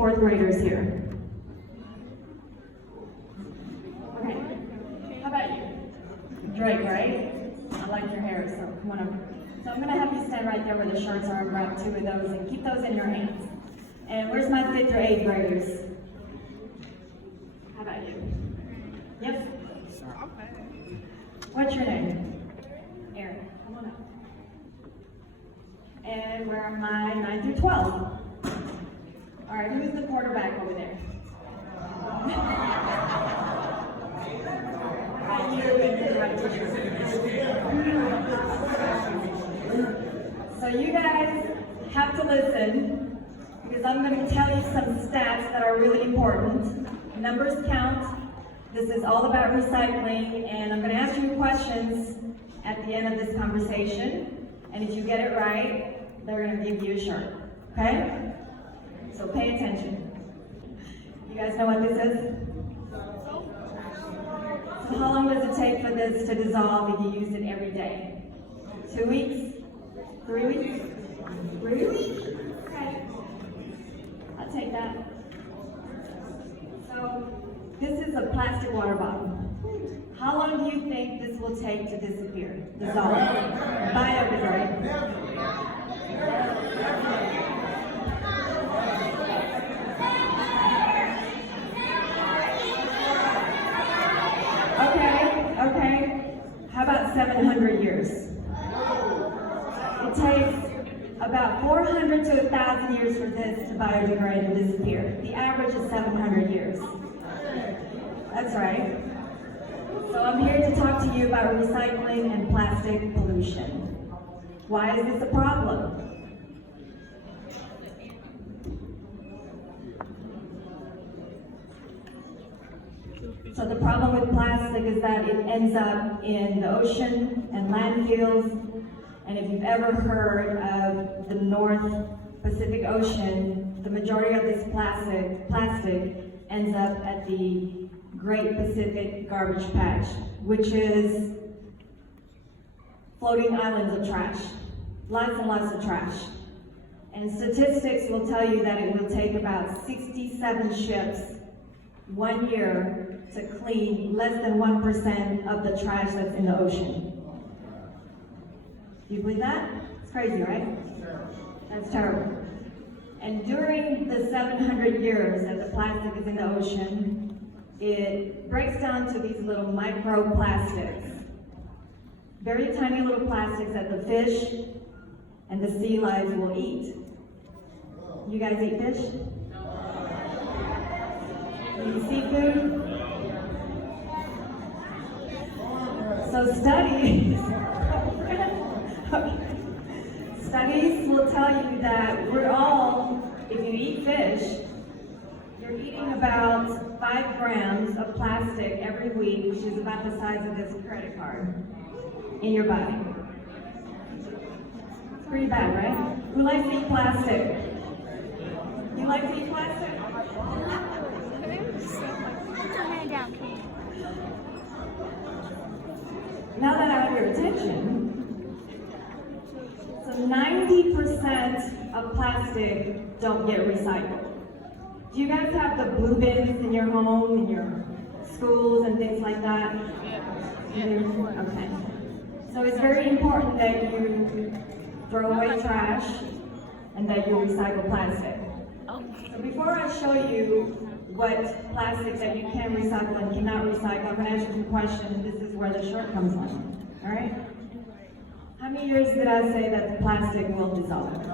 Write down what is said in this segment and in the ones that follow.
fourth graders here? Okay. How about you? Drake, right? I like your hair, so come on over. So I'm going to have you stand right there where the shirts are and grab two of those and keep those in your hands. And where's my 5th or 8th graders? How about you? Yep. What's your name? Aaron. Come on up. And where are my 9 through 12? All right, who's the quarterback over there? So you guys have to listen because I'm going to tell you some stats that are really important. Numbers count. This is all about recycling, and I'm going to ask you questions at the end of this conversation. And if you get it right, they're going to give you a shirt. Okay? So pay attention. You guys know what this is? So how long does it take for this to dissolve if you use it every day? 2 weeks? 3 weeks? 3 weeks? Okay. I'll take that. So this is a plastic water bottle. How long do you think this will take to disappear? Dissolve. Biodegrade. Okay. How about 700 years? It takes about 400 to 1,000 years for this to biodegrade and disappear. The average is 700 years. That's right. So I'm here to talk to you about recycling and plastic pollution. Why is this a problem? So the problem with plastic is that it ends up in the ocean and landfills. And if you've ever heard of the North Pacific Ocean, the majority of this plastic ends up at the Great Pacific Garbage Patch, which is floating islands of trash. Lots and lots of trash. And statistics will tell you that it will take about 67 ships 1 year to clean less than 1% of the trash that's in the ocean. Do you believe that? It's crazy, right? That's terrible. And during the 700 years that the plastic is in the ocean, it breaks down to these little microplastics. Very tiny little plastics that the fish and the sea life will eat. You guys eat fish? You eat seafood? So studies will tell you that we're all, if you eat fish, you're eating about 5 grams of plastic every week, which is about the size of this credit card, in your body. It's pretty bad, right? Who likes to eat plastic? You like to eat plastic? Now that I have your attention, so 90% of plastic don't get recycled. Do you guys have the blue bins in your home, in your schools and things like that? Okay. So it's very important that you throw away trash and that you recycle plastic. So before I show you what plastics that you can recycle and cannot recycle, I'm going to ask you some questions. This is where the shirt comes on. All right? How many years did I say that the plastic will dissolve?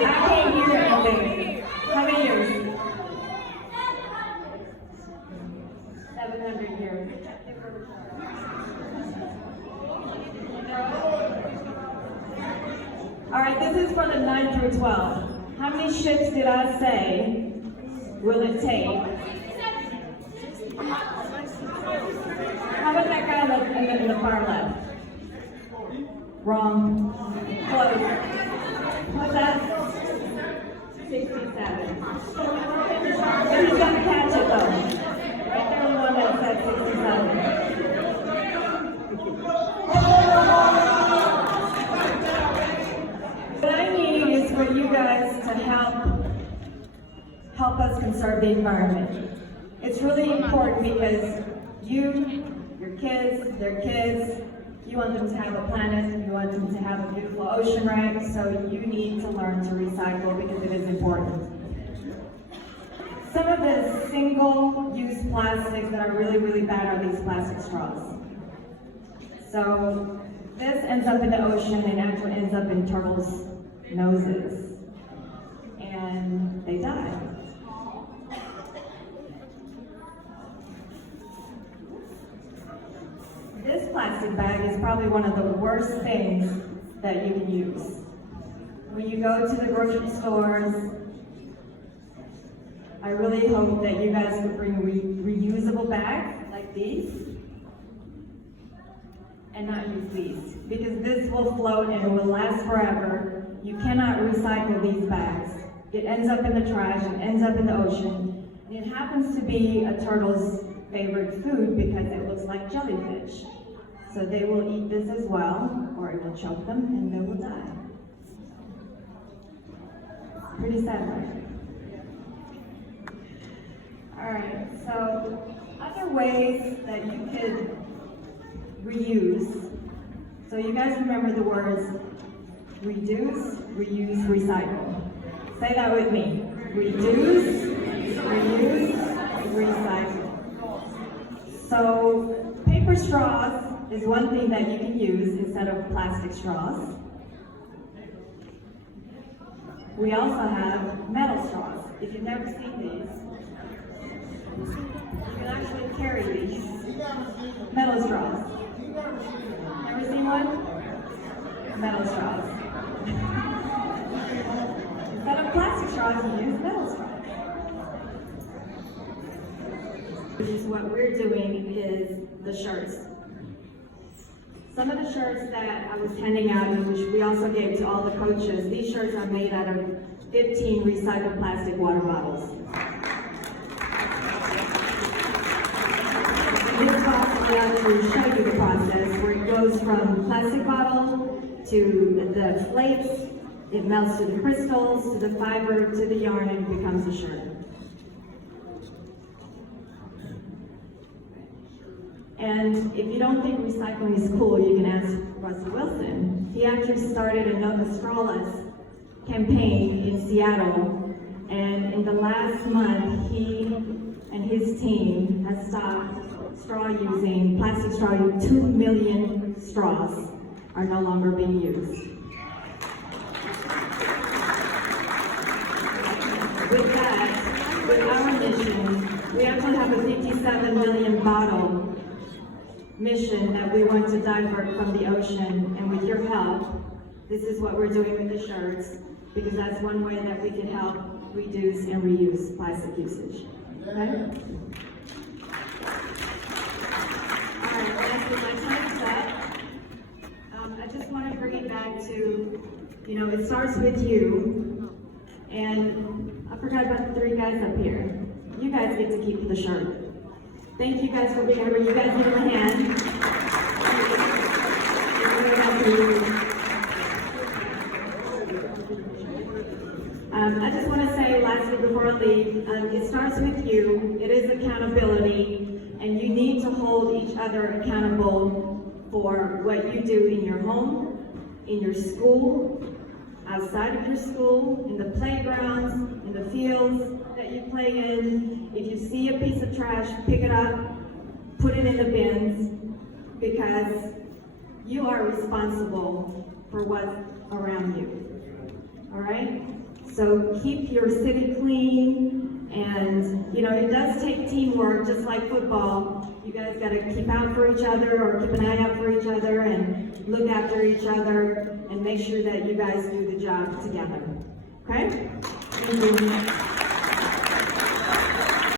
I can't hear anything. How many years? 700 years. All right, this is for the 9 through 12. How many ships did I say will it take? How about that guy in the far left? Wrong. Close. What's that? 67. But he's gonna catch it though. Right there in one conserve the environment. It's really important because you, your kids, their kids, you want them to have a planet, you want them to have a beautiful ocean, right? So you need to learn to recycle because it is important. Some of the single-use plastics that are really, really bad are these plastic straws. So this ends up in the ocean and actually ends up in turtles' noses. And they die. This plastic bag is probably one of the worst things that you can use. When you go to the grocery stores, I really hope that you guys could bring reusable bags like these and not use these, because this will float and it will last forever. You cannot recycle these bags. It ends up in the trash, it ends up in the ocean. And it happens to be a turtle's favorite food because it looks like jellyfish. So they will eat this as well, or it will choke them and they will die. Pretty sad, right? Alright, so other ways that you could reuse. So you guys remember the words reduce, reuse, recycle. Say that with me. Reduce, reuse, recycle. So paper straws is one thing that you can use instead of plastic straws. We also have metal straws. If you've never seen these, you can actually carry these metal straws. Never seen one? Metal straws. Instead of plastic straws, you use metal straws. Which is what we're doing is the shirts. Some of the shirts that I was handing out, and which we also gave to all the coaches, these shirts are made out of 15 recycled plastic water bottles. In this box, we actually show you the process where it goes from plastic bottle to the flakes, it melts to the crystals, to the fiber, to the yarn, and it becomes a shirt. And if you don't think recycling is cool, you can ask Russell Wilson. He actually started a Strawless campaign in Seattle, and in the last month, he and his team has stopped plastic straw using 2 million straws are no longer being used. With that, with our mission, we actually have a 57 million bottle mission that we want to divert from the ocean, and with your help, this is what we're doing with the shirts, because that's one way that we can help reduce and reuse plastic usage. Okay? My time's up. I just want to bring it back to, it starts with you. And I forgot about the 3 guys up here. You guys get to keep the shirt. Thank you guys for being here. You guys give them a hand. I just want to say lastly before I leave, it starts with you. It is accountability. And you need to hold each other accountable for what you do in your home, in your school, outside of your school, in the playgrounds, in the fields that you play in. If you see a piece of trash, pick it up, put it in the bins, because you are responsible for what's around you. All right? So keep your city clean. And, it does take teamwork, just like football. You guys got to keep out for each other, or keep an eye out for each other, and look after each other, and make sure that you guys do the job together. Okay? Thank you.